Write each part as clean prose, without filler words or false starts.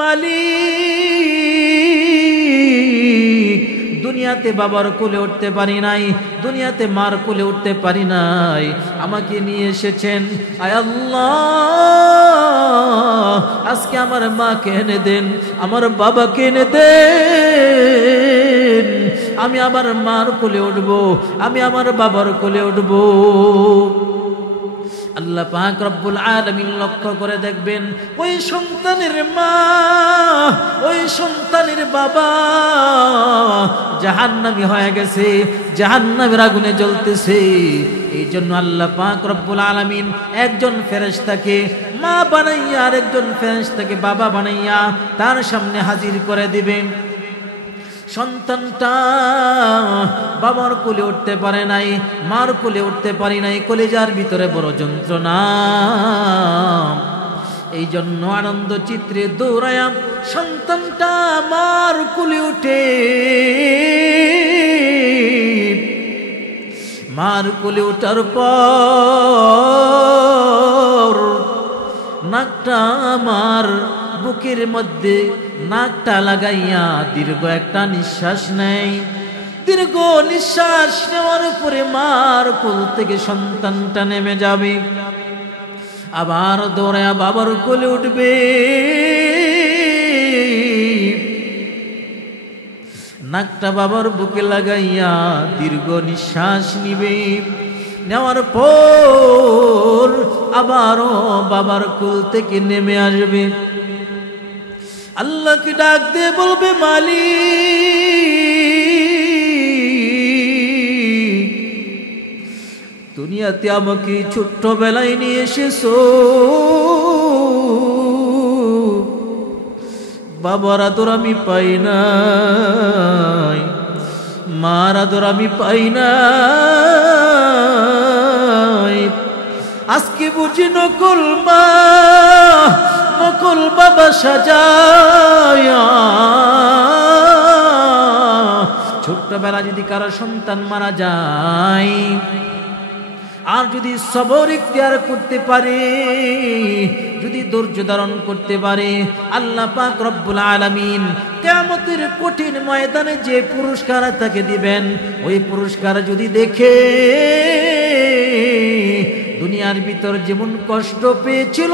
মালিক, দুনিয়াতে বাবার কোলে উঠতে পারি নাই, দুনিয়াতে মার কোলে উঠতে পারি নাই, আমাকে নিয়ে এসেছেন। আয় আল্লাহ, আজকে আমার মাকে এনে দেন, আমার বাবাকে এনে দেন, আমি আমার মার কোলে উঠবো, আমি আমার বাবার কোলে উঠবো। আল্লাহ পাক রব্বুল আলামিন লক্ষ্য করে দেখবেন, ওই সন্তানের মা, ওই সন্তানের বাবা জাহান্নামী হয়ে গেছে, জাহান্নামের আগুনে জ্বলতেছে। এই জন্য আল্লাহ পাক রব্বুল আলামিন একজন ফেরেশতাকে মা বানাইয়া আর একজন ফেরেশতাকে বাবা বানাইয়া তার সামনে হাজির করে দিবেন। সন্তানটা বাবার কোলে উঠতে পারে নাই, মার কোলে উঠতে পারি নাই, কলিজার ভিতরে বড় যন্ত্রণা। এই জন্য আনন্দ চিত্রে দৌড়ায়া সন্তানটা মার কোলে উঠে, মার কোলে ওঠার পর নাকটা আমার বুকের মধ্যে নাকটা লাগাইয়া দীর্ঘ একটা নিঃশ্বাস নেয়। দীর্ঘ নিঃশ্বাস নেওয়ার পরে মার কোল থেকে সন্তানটা নেমে যাবে, আবার দৌড়ায়া বাবার কোলে উঠবে। নাকটা বাবার বুকে লাগাইয়া দীর্ঘ নিঃশ্বাস নিবে, নেওয়ার পর আবারও বাবার কোল থেকে নেমে আসবে। আল্লাহকে ডাক দিয়ে বলবে, মালিক, দুনিয়াতে আমাকে ছোট্টবেলায় নিয়ে এসেছো, বাবার আদর আমি পাই নাই, মার আদর আমি পাই নাই, আজকে বুঝি নকল মা নকল বাবা সাজায়া। ছোট্টবেলা যদি কারো সন্তান মারা যায় আর যদি সবর ইখতিয়ার করতে পারে, যদি ধৈর্য ধারণ করতে পারে, আল্লাহ পাক রব্বুল আলামিন কিয়ামতের কঠিন ময়দানে যে পুরস্কার তাকে দিবেন, ওই পুরস্কার যদি দেখে দুনিয়ার ভিতর যেমন কষ্ট পেয়েছিল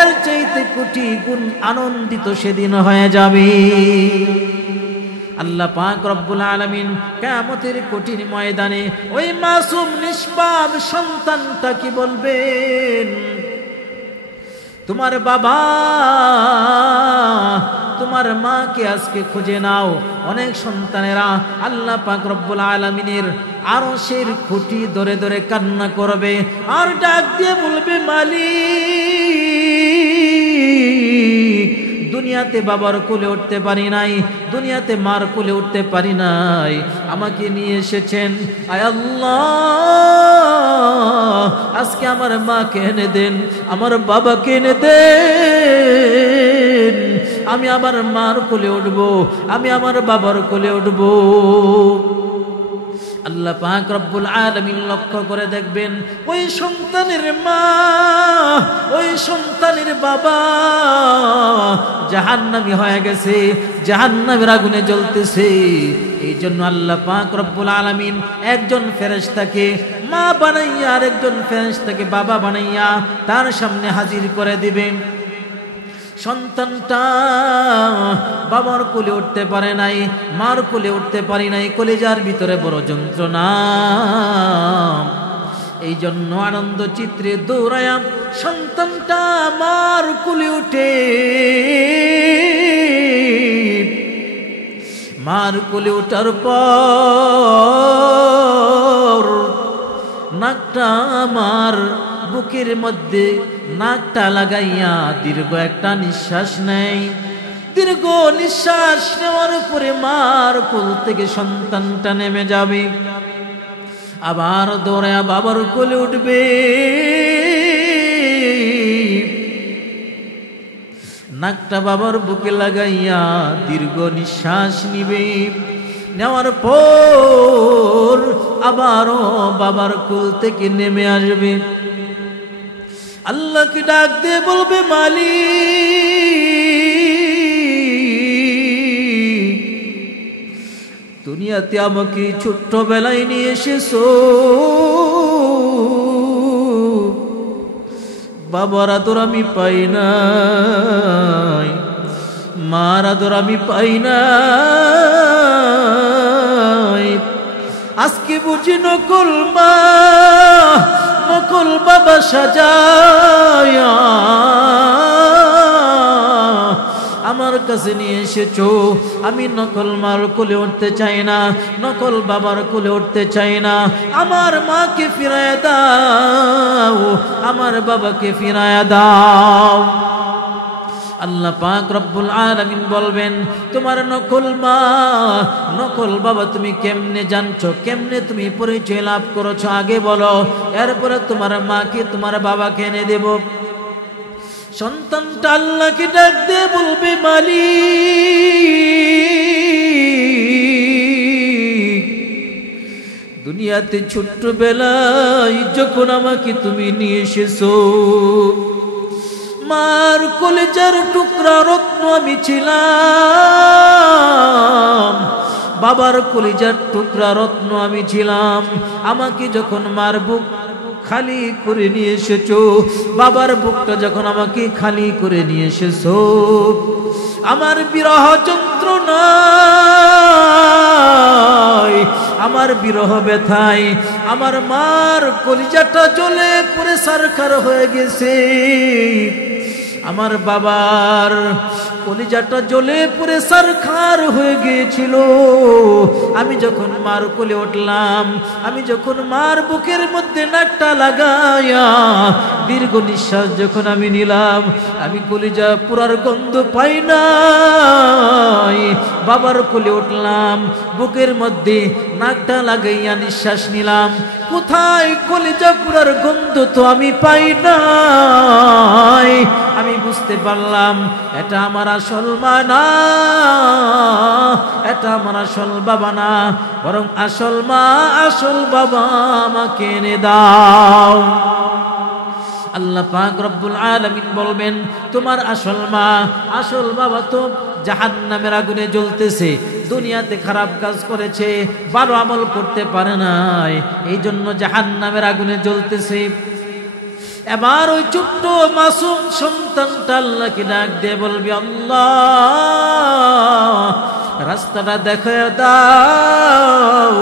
এর চাইতে কোটি গুণ আনন্দিত সেদিন হয়ে যাবে। আল্লাহ পাক রব্বুল আলামিন কিয়ামতের কঠিন ময়দানে ওই মাসুম নিষ্পাপ সন্তানটা কি বলবেন, তোমার বাবা তোমার মাকে আজকে খুঁজে নাও। অনেক সন্তানেরা আল্লাহ পাক রব্বুল আলামিনের আরশের খুঁটি ধরে ধরে কান্না করবে আর ডাক দিয়ে বলবে, মালিক, দুনিয়াতে বাবার কোলে উঠতে পারি নাই, দুনিয়াতে মার কোলে উঠতে পারি নাই, আমাকে নিয়ে এসেছেন। আয় আল্লাহ, আজকে আমার মাকে এনে দেন, আমার বাবাকে এনে দেন, আমি আমার মার কোলে উঠবো, আমি আমার বাবার কোলে উঠবো। আল্লাহ পাক রব্বুল আলামিন লক্ষ্য করে দেখবেন, ওই সন্তানের মা, ওই সন্তানের বাবা জাহান্নামী হয়ে গেছে, জাহান্নামের আগুনে জ্বলতেছে। এই জন্য আল্লাহ পাক রব্বুল আলামিন একজন ফেরেশতাকে মা বানাইয়া আর একজন ফেরেশতাকে বাবা বানাইয়া তার সামনে হাজির করে দিবেন। সন্তানটা বাবার কোলে উঠতে পারে নাই, মার কোলে উঠতে পারি নাই, কলিজার ভিতরে বড় যন্ত্রণা। এই জন্য আনন্দ চিত্রে দৌড়ায়া সন্তানটা মার কোলে উঠে, মার কোলে ওঠার পর নাকটা আমার বুকের মধ্যে নাকটা লাগাইয়া দীর্ঘ একটা নিঃশ্বাস নেয়। দীর্ঘ নিঃশ্বাস নেওয়ার পরে মার কোল থেকে সন্তানটা নেমে যাবে, আবার দৌড়ায়া বাবার কোলে উঠবে। নাকটা বাবার বুকে লাগাইয়া দীর্ঘ নিঃশ্বাস নিবে, নেওয়ার পর আবারও বাবার কোল থেকে নেমে আসবে। আল্লাহকে ডাক দিয়ে বলবে, মালিক, দুনিয়াতে আমাকে ছোট্টবেলায় নিয়ে এসেছো, বাবার আদর আমি পাই নাই, মার আদর আমি পাই নাই। আজকে বুঝি নকল মা নকল বাবা সাজায়া আমার কাছে নিয়ে এসেছো। আমি নকল মার কোলে উঠতে চাই না, নকল বাবার কোলে উঠতে চাই না। আমার মাকে ফিরায় দাও, আমার বাবাকে ফিরায় দাও। আল্লাহ পাক রব্বুল আলামিন বলবেন, তোমার নকল মা নকল বাবা তুমি কেমনে জানছো, কেমনে তুমি পরিচয় লাভ করেছো আগে বলো, এরপরে তোমার মাকে তোমার বাবাকে এনে দেব। সন্তানটা আল্লাহকে ডাক দিয়ে বলবে, মালিক, দুনিয়াতে ছোট্টবেলায় যখন আমাকে তুমি নিয়ে এসেছো, মার কলেজার টুকরা রত্ন আমি ছিলাম, বাবার কলেজার টুকরা রত্ন আমি ছিলাম। আমাকে যখন মার বুক খালি করে নিয়ে এসেছো, বাবার বুকটা যখন আমাকে খালি করে নিয়ে এসেছো, আমার বিরহ যন্ত্রণায়, আমার বিরহ ব্যথায় আমার মার কলিজাটা জ্বলে পুড়ে ছারখার হয়ে গেছে। আমার বাবার কলিজাটা জ্বলে পুড়ে ছারখার হয়ে গিয়েছিল। আমি যখন মার কোলে উঠলাম, আমি যখন মার বুকের মধ্যে নাকটা লাগায়া দীর্ঘ নিঃশ্বাস যখন আমি নিলাম, আমি কলিজা পুরার গন্ধ পাই নাই। বাবার কোলে উঠলাম, বুকের মধ্যে নাকটা লাগাইয়া নিঃশ্বাস নিলাম, কোথায় কলিজা পুরার গন্ধ তো আমি পাই নাই। আমি বুঝতে পারলাম এটা আমার আসল মা না, এটা আমার আসল বাবা না, বরং আসল মা আসল বাবা আমাকে এনে দাও। আল্লাহ পাক রব্বুল আলামিন বলবেন, তোমার আসল মা আসল বাবা তো জাহান্নামের আগুনে জ্বলতেছে, দুনিয়াতে খারাপ কাজ করেছে, ভালো আমল করতে পারে নাই, এই জন্য জাহান্নামের আগুনে জ্বলতেছে। এবার ওই ছোট্ট মাসুম সন্তানটা আল্লাহকে ডাক দিয়ে বলবি, আল্লাহ রাস্তাটা দেখায় দাও,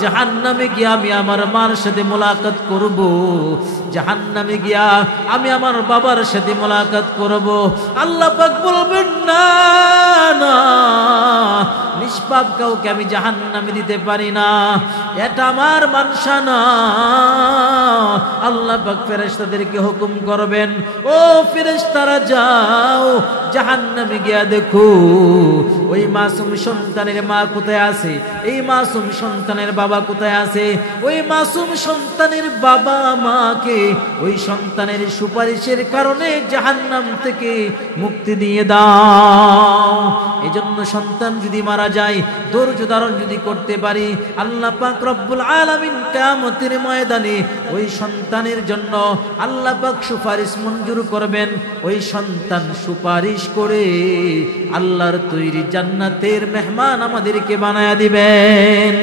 জাহান্নামে গিয়ে আমি আমার মার সাথে মোলাকাত করব, জাহান্নামে গিয়া আমি আমার বাবার সাথে মোলাকাত করব। আল্লাহ পাক বলবেন, না না, নিষ্পাপ কাউকে আমি জাহান্নামে দিতে পারি না, এটা আমার মানসা না। আল্লাহ পাক ফেরেশতাদেরকে হুকুম করবেন, ও ফেরেশতারা যাও জাহান্নামে গিয়া দেখো ওই মাসুম সন্তানের মা কোথায় আছে, এই মাসুম সন্তানের বাবা কোথায় আছে। ওই মাসুম সন্তানের বাবা মাকে ওই সন্তানের সুপারিশের কারণে জাহান্নাম থেকে মুক্তি দিয়ে দাও। এজন্য সন্তান যদি মারা যায়, ধৈর্য ধারণ যদি করতে পারি, আল্লাহ পাক রব্বুল আলামিন কিয়ামতের ময়দানে ওই সন্তানের জন্য আল্লাহ পাক সুপারিশ মঞ্জুর করবেন। ওই সন্তান সুপারিশ করে আল্লাহর তৈরি জান্নাতের মেহমান আমাদেরকে বানায়া দিবেন।